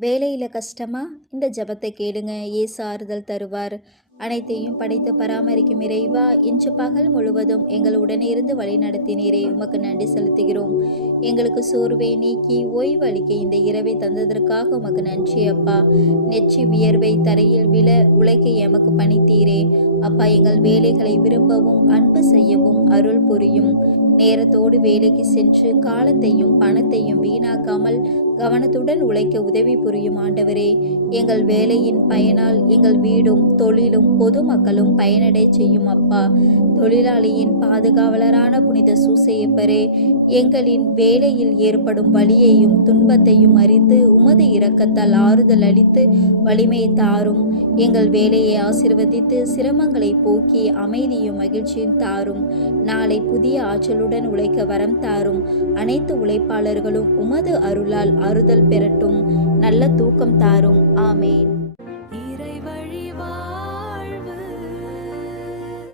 வேலையில கஷ்டமா? இந்த ஜெபத்தை கேளுங்க. இயேசு ஆறுதல் தருவார். அனைத்தையும் படைத்து பராமரிக்கும் இறைவா, இன்று பகல் முழுவதும் எங்கள் உடனே இருந்து வழிநடத்தினீரே, உமக்கு நன்றி செலுத்துகிறோம். எங்களுக்கு சோர்வை நீக்கி ஓய்வு அளிக்க இந்த இரவை தந்ததற்காக உமக்கு நன்றி அப்பா. நெற்றி வியர்வை தரையில் விழ உழைக்க எமக்கு பணித்தீரே. அப்பா, எங்கள் வேலைகளை விரும்பவும் அன்பு செய்யவும் அருள் புரியும். நேரத்தோடு வேலைக்கு சென்று காலத்தையும் பணத்தையும் வீணாக்காமல் கவனத்துடன் உழைக்க உதவி புரியும் ஆண்டவரே. எங்கள் வேலையின் பயனால் எங்கள் வீடும் தொழிலும் பொதுமக்களும் பயனடை செய்யும் அப்பா. தொழிலாளியின் பாதுகாவலரான புனித சூசையப்பரே, எங்களின் வேலையில் ஏற்படும் வலியையும் துன்பத்தையும் அறிந்து உமது இரக்கத்தால் ஆறுதல் அளித்து வலிமை தாரும். எங்கள் வேலையை ஆசீர்வதித்து சிரமங்களை போக்கி அமைதியும் மகிழ்ச்சியும் தாரும். நாளை புதிய ஆற்றலுடன் உழைக்க வரம் தாரும். அனைத்து உழைப்பாளர்களும் உமது அருளால் ஆறுதல் பெறட்டும். நல்ல தூக்கம் தாரும். ஆமேன்.